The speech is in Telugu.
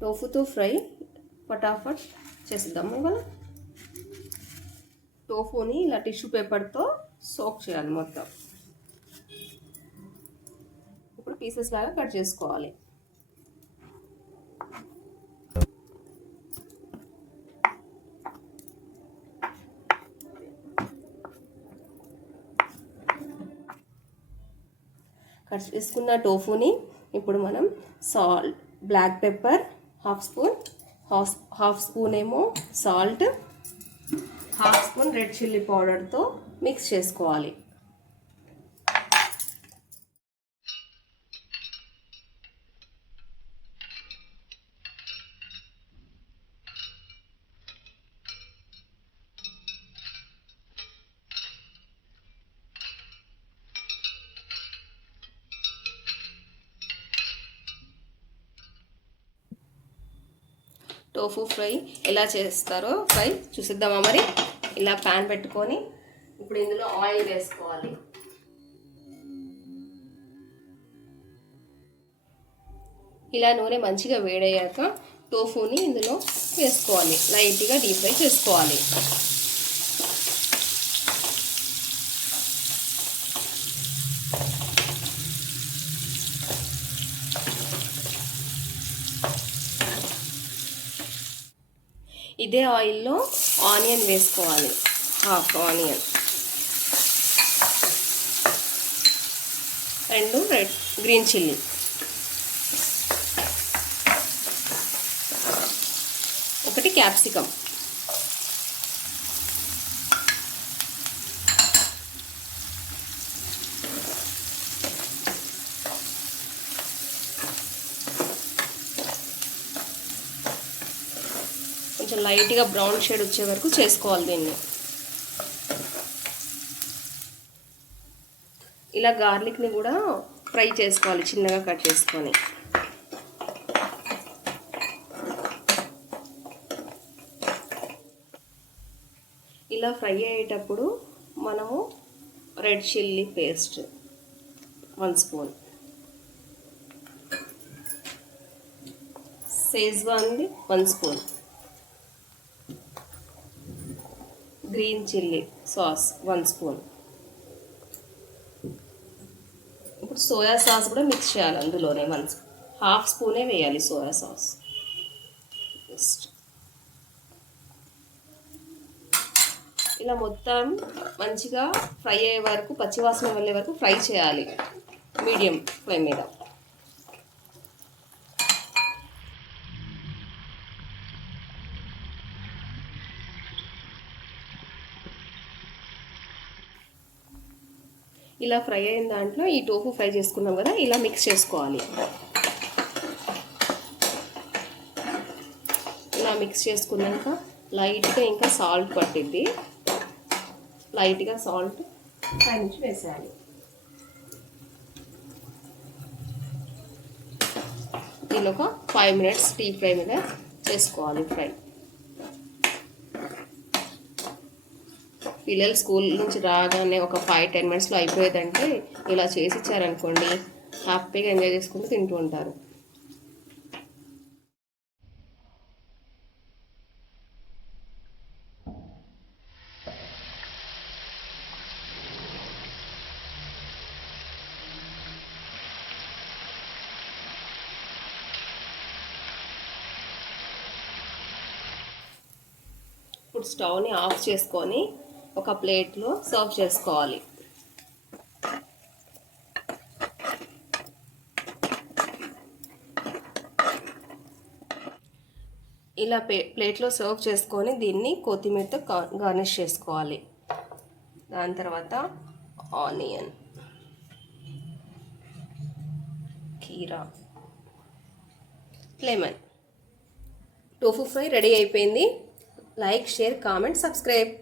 టోఫుతో ఫ్రై ఫటాఫట్ చేద్దాము. ఇవాళ టోఫుని ఇలా టిష్యూ పేపర్తో సోక్ చేయాలి మొత్తం. ఇప్పుడు పీసెస్ లాగా కట్ చేసుకోవాలి. కట్ చేసుకున్న టోఫుని ఇప్పుడు మనం salt, black pepper half spoon ఏమో salt, half spoon red chilli పౌడర్తో మిక్స్ చేసుకోవాలి. టోఫు ఫ్రై ఎలా చేస్తారో చూసిద్దామా మరి. ఇలా ప్యాన్ పెట్టుకొని ఇప్పుడు ఇందులో ఆయిల్ వేసుకోవాలి. ఇలా నూనె మంచిగా వేడయ్యాక టోఫుని ఇందులో వేసుకోవాలి. లైట్గా డీప్ ఫ్రై చేసుకోవాలి. ఇదే ఆయిల్లో ఆనియన్ వేసుకోవాలి. Half onion, 2 red green chilli, 1 capsicum, కొంచెం లైట్గా బ్రౌన్ షేడ్ వచ్చే వరకు చేసుకోవాలి దీన్ని. ఇలా గార్లిక్ని కూడా ఫ్రై చేసుకోవాలి, చిన్నగా కట్ చేసుకొని. ఇలా ఫ్రై అయ్యేటప్పుడు మనము రెడ్ చిల్లీ పేస్ట్ 1 స్పూన్, షేజ్వాన్ది 1 spoon, green chilli sauce 1 spoon. ఇప్పుడు సోయా సాస్ కూడా మిక్స్ చేయాలి అందులోనే. హాఫ్ స్పూనే వేయాలి సోయా సాస్. ఇలా మొత్తం మంచిగా ఫ్రై అయ్యే వరకు, పచ్చివాసన వెళ్ళే వరకు ఫ్రై చేయాలి మీడియం ఫ్లేమ్ మీద. ఇలా ఫ్రై అయిన దాంట్లో ఈ టోఫు ఫ్రై చేసుకున్నాం కదా, ఇలా మిక్స్ చేసుకోవాలి. ఇలా మిక్స్ చేసుకున్నాక లైట్గా ఇంకా సాల్ట్ పట్టిద్ది. లైట్గా సాల్ట్ పై నుంచి వేసేయాలి. దీని ఒక 5 మినిట్స్ డీప్ ఫ్రై మీద చేసుకోవాలి ఫ్రై. పిల్లలు స్కూల్ నుంచి రాగానే ఒక 5-10 మినిట్స్లో అయిపోయేదంటే ఇలా చేసి ఇచ్చారనుకోండి, హ్యాపీగా ఎంజాయ్ చేసుకుంటూ తింటూ ఉంటారు. ఇప్పుడు స్టవ్ని ఆఫ్ చేసుకొని ఒక ప్లేట్లో సర్వ్ చేసుకోవాలి. ఇలా ప్లేట్లో సర్వ్ చేసుకొని దీన్ని కొత్తిమీరతో గార్నిష్ చేసుకోవాలి. దాని తర్వాత ఆనియన్, కీరా, లెమన్. టోఫు ఫ్రై రెడీ అయిపోయింది. Like, share, comment, subscribe.